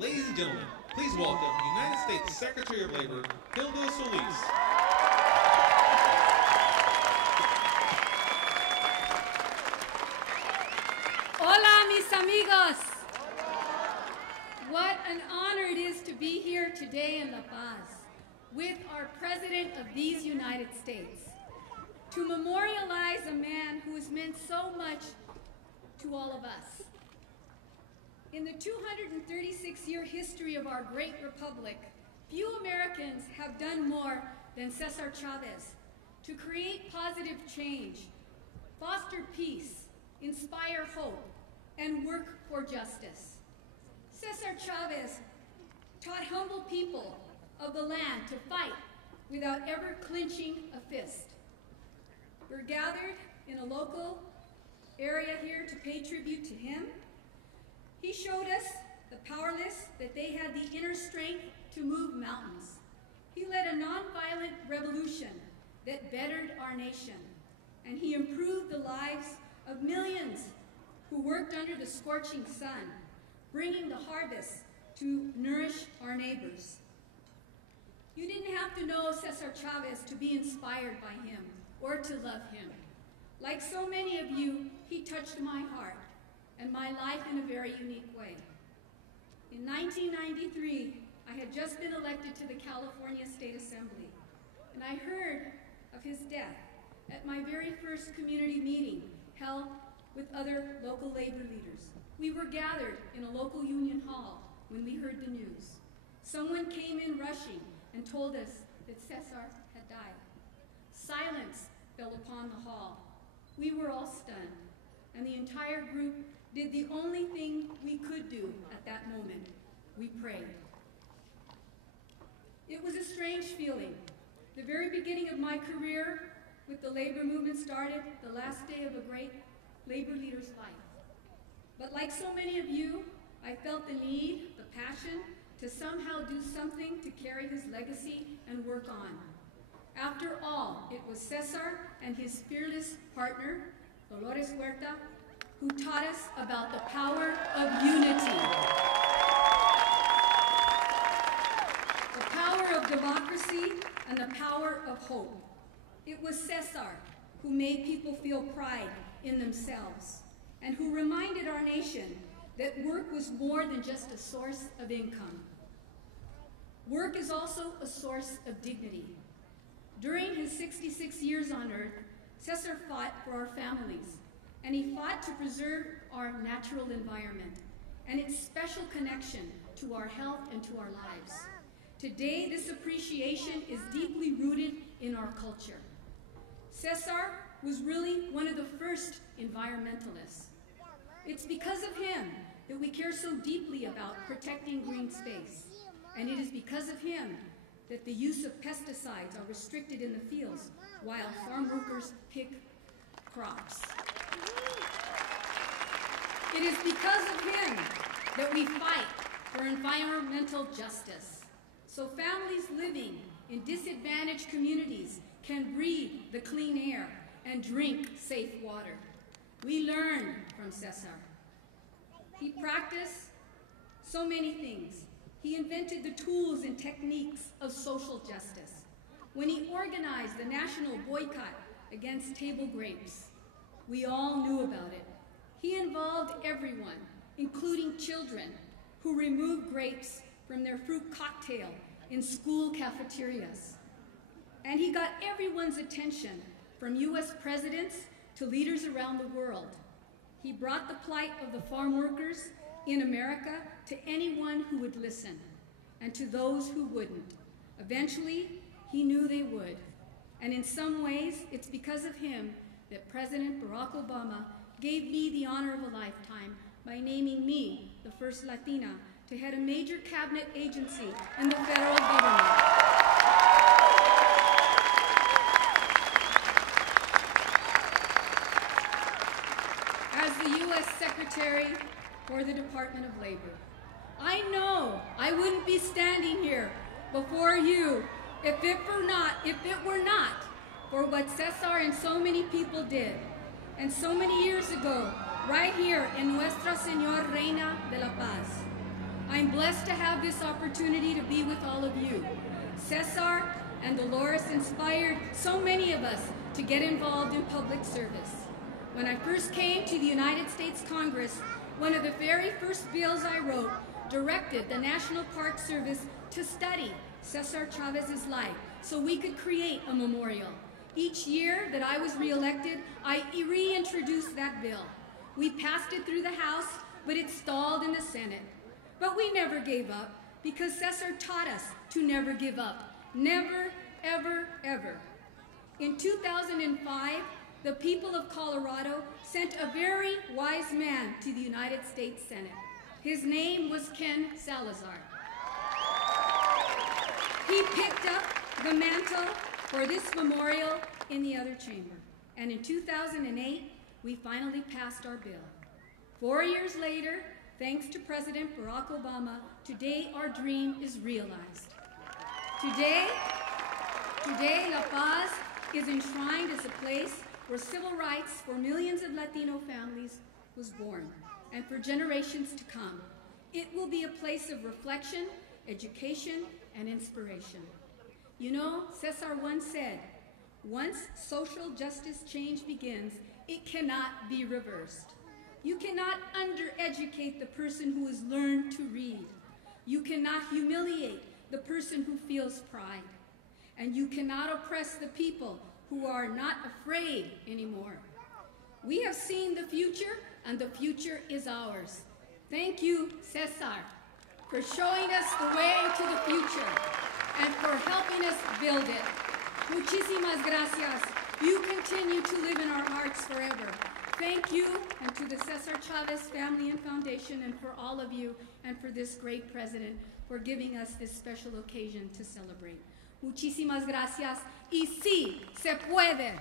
Ladies and gentlemen, please welcome United States Secretary of Labor, Hilda Solis. Hola, mis amigos. What an honor it is to be here today in La Paz with our President of these United States to memorialize a man who has meant so much to all of us. In the 236-year history of our great republic, few Americans have done more than Cesar Chavez to create positive change, foster peace, inspire hope, and work for justice. Cesar Chavez taught humble people of the land to fight without ever clenching a fist. We're gathered in a local area here to pay tribute to him. He showed us, the powerless, that they had the inner strength to move mountains. He led a nonviolent revolution that bettered our nation, and he improved the lives of millions who worked under the scorching sun, bringing the harvest to nourish our neighbors. You didn't have to know Cesar Chavez to be inspired by him or to love him. Like so many of you, he touched my heart and my life in a very unique way. In 1993, I had just been elected to the California State Assembly, and I heard of his death at my very first community meeting held with other local labor leaders. We were gathered in a local union hall when we heard the news. Someone came in rushing and told us that Cesar had died. Silence fell upon the hall. We were all stunned, and the entire group did the only thing we could do at that moment. We prayed. It was a strange feeling. The very beginning of my career with the labor movement started the last day of a great labor leader's life. But like so many of you, I felt the need, the passion, to somehow do something to carry his legacy and work on. After all, it was Cesar and his fearless partner, Dolores Huerta, who taught us about the power of unity, the power of democracy, and the power of hope. It was Cesar who made people feel pride in themselves and who reminded our nation that work was more than just a source of income. Work is also a source of dignity. During his 66 years on earth, Cesar fought for our families, and he fought to preserve our natural environment and its special connection to our health and to our lives. Today, this appreciation is deeply rooted in our culture. Cesar was really one of the first environmentalists. It's because of him that we care so deeply about protecting green space, and it is because of him that the use of pesticides are restricted in the fields while farm workers pick crops. It is because of him that we fight for environmental justice, so families living in disadvantaged communities can breathe the clean air and drink safe water. We learn from Cesar. He practiced so many things. He invented the tools and techniques of social justice. When he organized the national boycott against table grapes, we all knew about it. He involved everyone, including children, who removed grapes from their fruit cocktail in school cafeterias. And he got everyone's attention, from US presidents to leaders around the world. He brought the plight of the farm workers in America to anyone who would listen, and to those who wouldn't. Eventually, he knew they would. And in some ways, it's because of him that President Barack Obama gave me the honor of a lifetime by naming me the first Latina to head a major cabinet agency in the federal government. As the U.S. Secretary for the Department of Labor, I know I wouldn't be standing here before you if it were not for what Cesar and so many people did. And so many years ago, right here in Nuestra Señora Reina de la Paz, I'm blessed blessed to have this opportunity to be with all of you. Cesar and Dolores inspired so many of us to get involved in public service. When I first came to the United States Congress, one of the very first bills I wrote directed the National Park Service to study Cesar Chavez's life so we could create a memorial. Each year that I was reelected, I reintroduced that bill. We passed it through the House, but it stalled in the Senate. But we never gave up because Cesar taught us to never give up. Never, ever, ever. In 2005, the people of Colorado sent a very wise man to the United States Senate. His name was Ken Salazar. He picked up the mantle for this memorial in the other chamber. And in 2008, we finally passed our bill. 4 years later, thanks to President Barack Obama, today our dream is realized. Today, La Paz is enshrined as a place where civil rights for millions of Latino families was born, and for generations to come. It will be a place of reflection, education, and inspiration. You know, Cesar once said, once social justice change begins, it cannot be reversed. You cannot undereducate the person who has learned to read. You cannot humiliate the person who feels pride. And you cannot oppress the people who are not afraid anymore. We have seen the future, and the future is ours. Thank you, Cesar, for showing us the way to the future and for helping us build it. Muchísimas gracias. You continue to live in our hearts forever. Thank you, and to the Cesar Chavez Family and Foundation, and for all of you, and for this great president, for giving us this special occasion to celebrate. Muchísimas gracias, y sí, se puede.